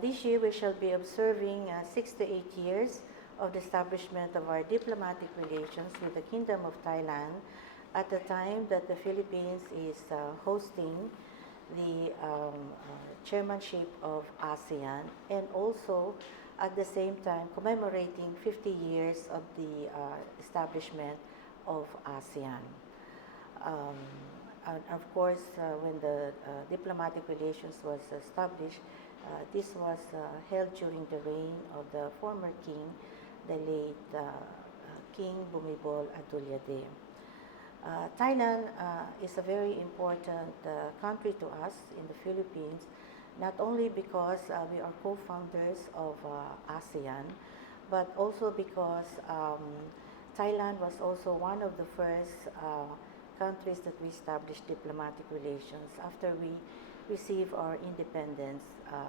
This year we shall be observing 6 to 8 years of the establishment of our diplomatic relations with the Kingdom of Thailand at the time that the Philippines is hosting the chairmanship of ASEAN, and also at the same time commemorating 50 years of the establishment of ASEAN. And of course, when the diplomatic relations was established, this was held during the reign of the former king, the late King Bumibol Adulyadej. Thailand is a very important country to us in the Philippines, not only because we are co-founders of ASEAN, but also because Thailand was also one of the first countries that we established diplomatic relations after we received our independence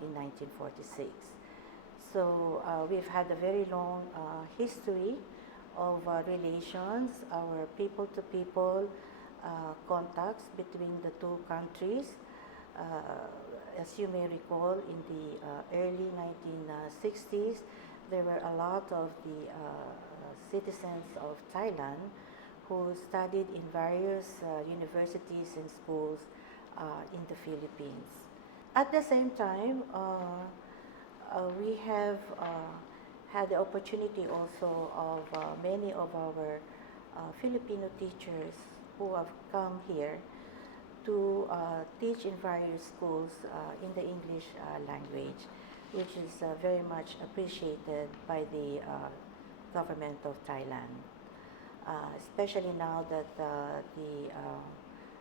in 1946. So we've had a very long history of relations, our people-to-people contacts between the two countries. As you may recall, in the early 1960s, there were a lot of the citizens of Thailand who studied in various universities and schools in the Philippines. At the same time, we have had the opportunity also of many of our Filipino teachers who have come here to teach in various schools in the English language, which is very much appreciated by the government of Thailand. Especially now that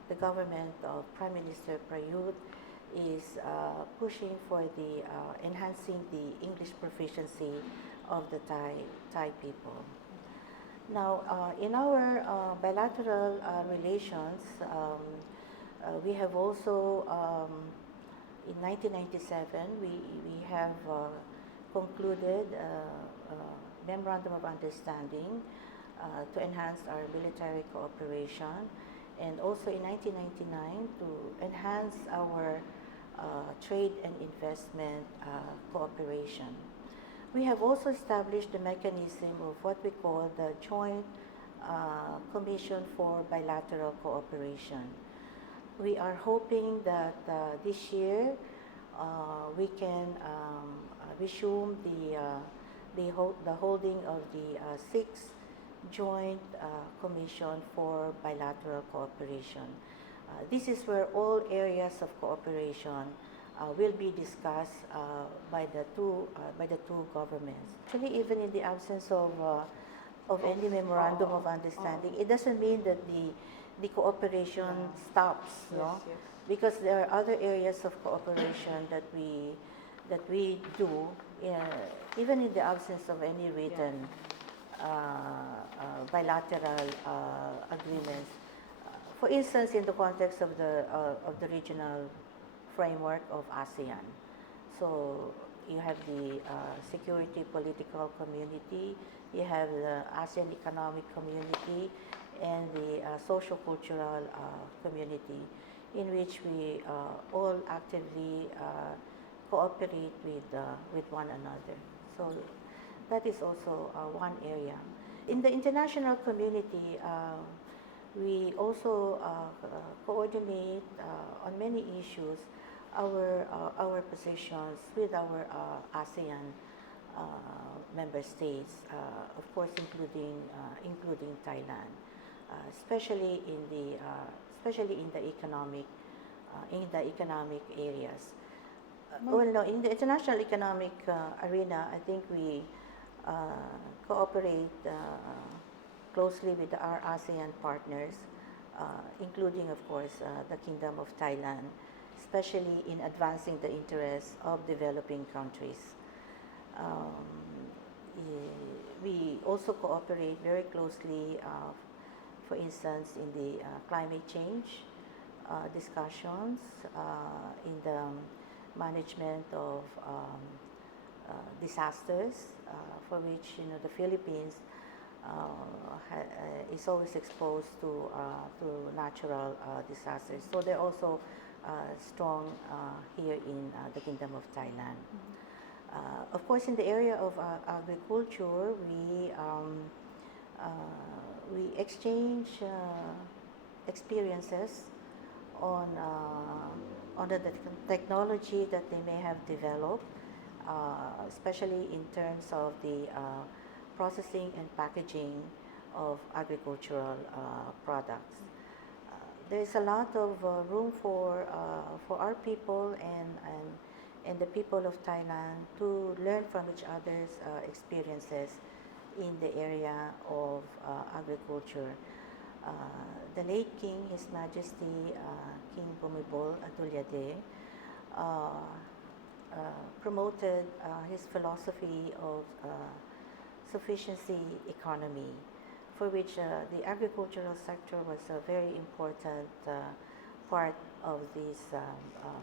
the government of Prime Minister Prayut is pushing for the enhancing the English proficiency of the Thai people. Now, in our bilateral relations, we have also, in 1997, we have concluded a memorandum of understanding to enhance our military cooperation, and also in 1999 to enhance our trade and investment cooperation. We have also established the mechanism of what we call the Joint Commission for Bilateral Cooperation. We are hoping that this year we can resume the holding of the sixth Joint Commission for Bilateral Cooperation. This is where all areas of cooperation will be discussed by the two governments. Actually, even in the absence of any memorandum of understanding, it doesn't mean that the cooperation stops, no? Yes. Because there are other areas of cooperation that we do, even in the absence of any written bilateral agreements. For instance, in the context of the regional framework of ASEAN. So you have the security political community, you have the ASEAN economic community, and the socio-cultural community, in which we all actively cooperate with one another. So that is also one area. In the international community, we also coordinate on many issues our positions with our ASEAN member states, of course, including Thailand, especially in the economic areas. Well, no, in the international economic arena, I think we cooperate closely with our ASEAN partners, including, of course, the Kingdom of Thailand, especially in advancing the interests of developing countries. We also cooperate very closely, for instance, in the climate change discussions, in the management of disasters, for which the Philippines is always exposed to natural disasters. So they're also strong here in the Kingdom of Thailand. Of course, in the area of agriculture, uh, we exchange experiences on the technology that they may have developed, especially in terms of the processing and packaging of agricultural products. There's a lot of room for our people and the people of Thailand to learn from each other's experiences in the area of agriculture. Uh, the late King, His Majesty King Bhumibol Adulyadej, uh, promoted his philosophy of sufficiency economy, for which the agricultural sector was a very important part of this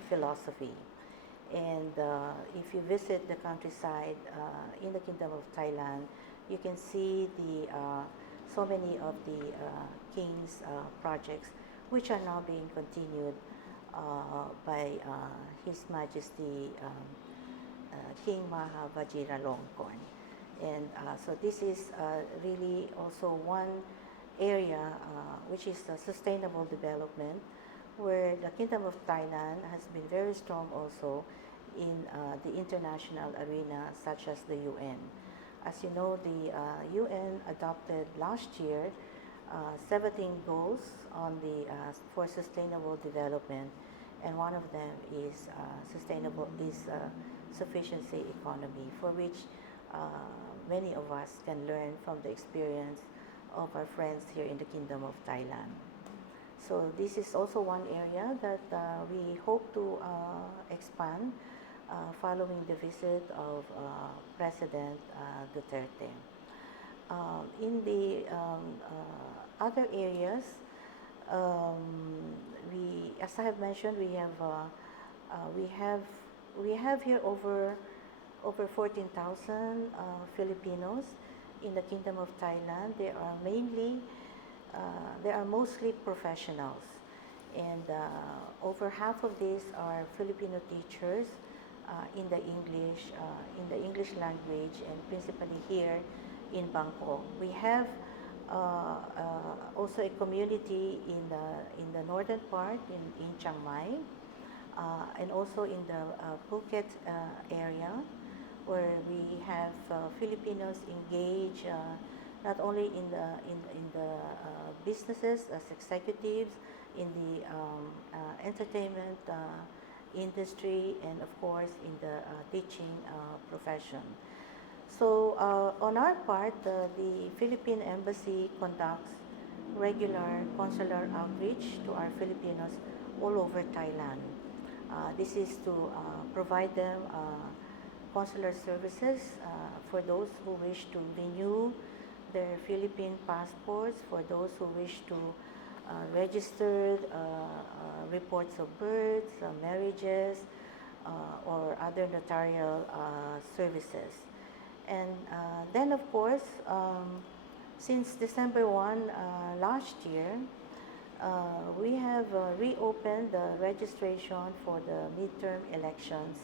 philosophy. And if you visit the countryside in the Kingdom of Thailand, you can see so many of the king's projects, which are now being continued by His Majesty King Maha Vajiralongkorn. And so this is really also one area which is sustainable development, where the Kingdom of Thailand has been very strong also in the international arena, such as the UN. As you know, the UN adopted last year 17 goals on for sustainable development, and one of them is sufficiency economy, for which many of us can learn from the experience of our friends here in the Kingdom of Thailand. So this is also one area that we hope to expand following the visit of President Duterte. In the other areas, as I have mentioned, we have here over 14,000 Filipinos in the Kingdom of Thailand. They are mostly professionals, and over half of these are Filipino teachers in the English language, and principally here in Bangkok. We have also a community in the northern part in Chiang Mai, and also in the Phuket area, where we have Filipinos engaged not only in the businesses as executives, in the entertainment industry, and of course in the teaching profession. So on our part, the Philippine Embassy conducts regular consular outreach to our Filipinos all over Thailand. This is to provide them consular services for those who wish to renew their Philippine passports, for those who wish to register reports of births, marriages, or other notarial services. And then, of course, since December 1 last year, we have reopened the registration for the midterm elections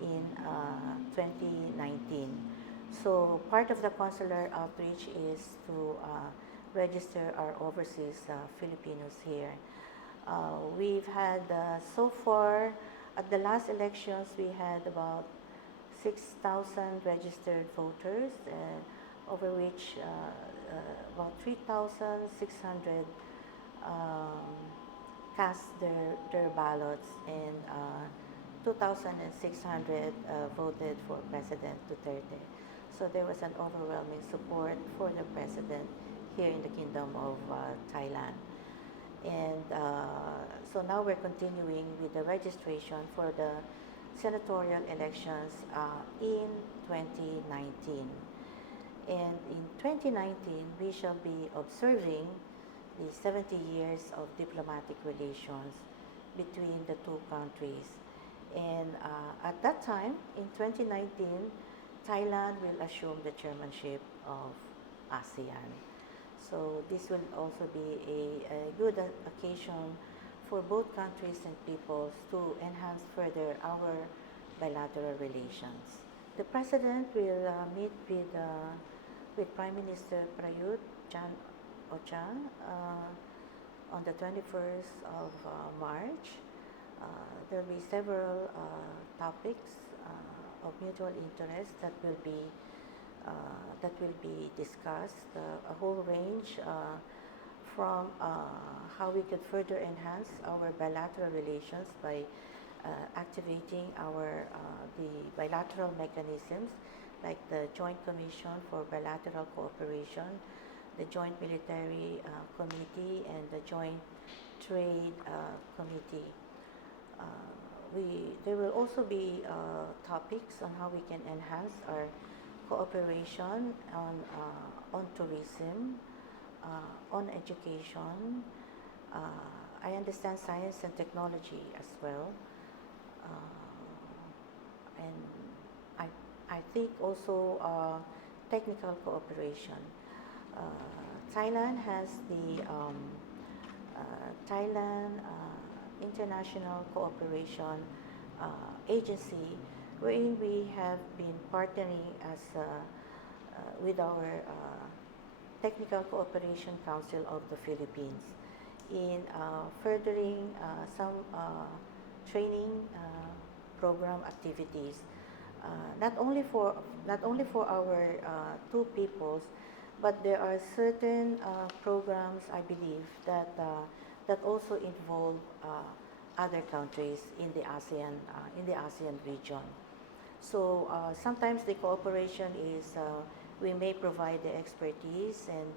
in 2019. So part of the consular outreach is to register our overseas Filipinos here. We've had so far, at the last elections, we had about 6,000 registered voters, over which about 3,600 cast their ballots, and 2,600 voted for President Duterte. So there was an overwhelming support for the president here in the Kingdom of Thailand. And so now we're continuing with the registration for the senatorial elections in 2019. And in 2019, we shall be observing the 70 years of diplomatic relations between the two countries. And at that time, in 2019, Thailand will assume the chairmanship of ASEAN. So this will also be a good occasion for both countries and peoples to enhance further our bilateral relations. The President will meet with Prime Minister Prayut Chan-o-cha on the 21st of March. There will be several topics of mutual interest that will be discussed. A whole range from how we could further enhance our bilateral relations by activating the bilateral mechanisms like the Joint Commission for Bilateral Cooperation, the Joint Military Committee, and the Joint Trade Committee. There will also be topics on how we can enhance our cooperation on tourism, on education. I understand science and technology as well. And I think also technical cooperation. Thailand has the Thailand International Cooperation Agency, wherein we have been partnering with our Technical Cooperation Council of the Philippines in furthering some training program activities, not only for our two peoples, but there are certain programs, I believe, that also involve other countries in the ASEAN region. So sometimes the cooperation is we may provide the expertise and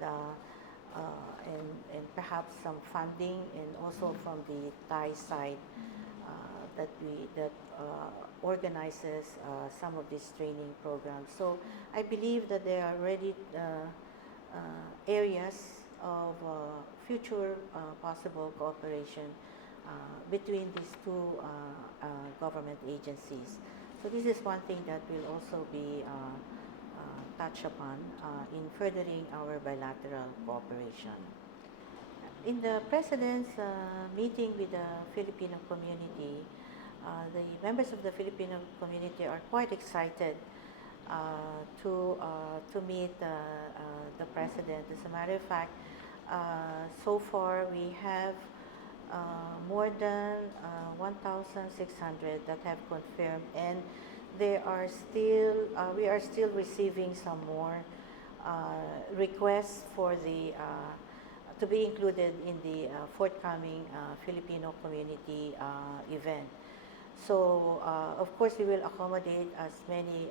perhaps some funding, and also from the Thai side that organizes some of these training programs. So I believe that there are already areas of future possible cooperation between these two government agencies. So this is one thing that will also be touched upon in furthering our bilateral cooperation. In the President's meeting with the Filipino community, the members of the Filipino community are quite excited to meet the President. As a matter of fact, so far we have more than 1,600 that have confirmed, and we are still receiving some more requests for to be included in the forthcoming Filipino community event. So of course we will accommodate as many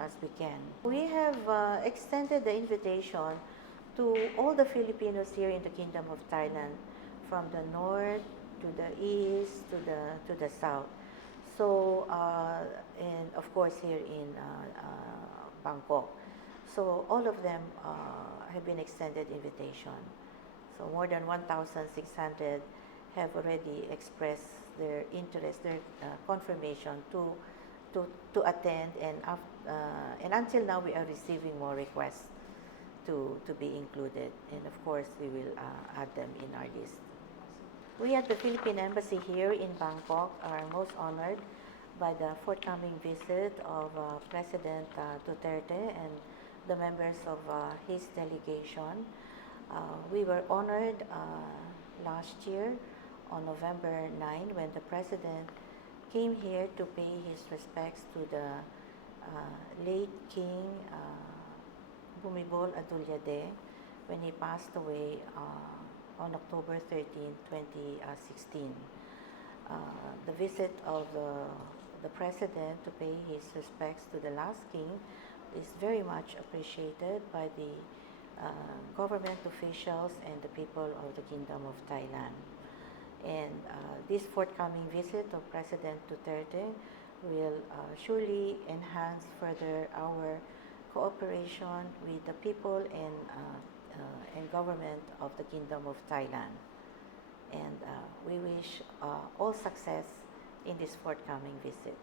as we can. We have extended the invitation to all the Filipinos here in the Kingdom of Thailand, from the north to the east to the south. So and of course here in Bangkok. So all of them have been extended invitation. So more than 1,600 have already expressed their interest, their confirmation to attend, and until now we are receiving more requests to be included, and of course we will add them in our list. We at the Philippine Embassy here in Bangkok are most honored by the forthcoming visit of President Duterte and the members of his delegation. We were honored last year on November 9 when the President came here to pay his respects to the late King Bumibol Adulyadej when he passed away on October 13, 2016. The visit of the President to pay his respects to the last king is very much appreciated by the government officials and the people of the Kingdom of Thailand. And this forthcoming visit of President Duterte will surely enhance further our cooperation with the people and government of the Kingdom of Thailand. And we wish all success in this forthcoming visit.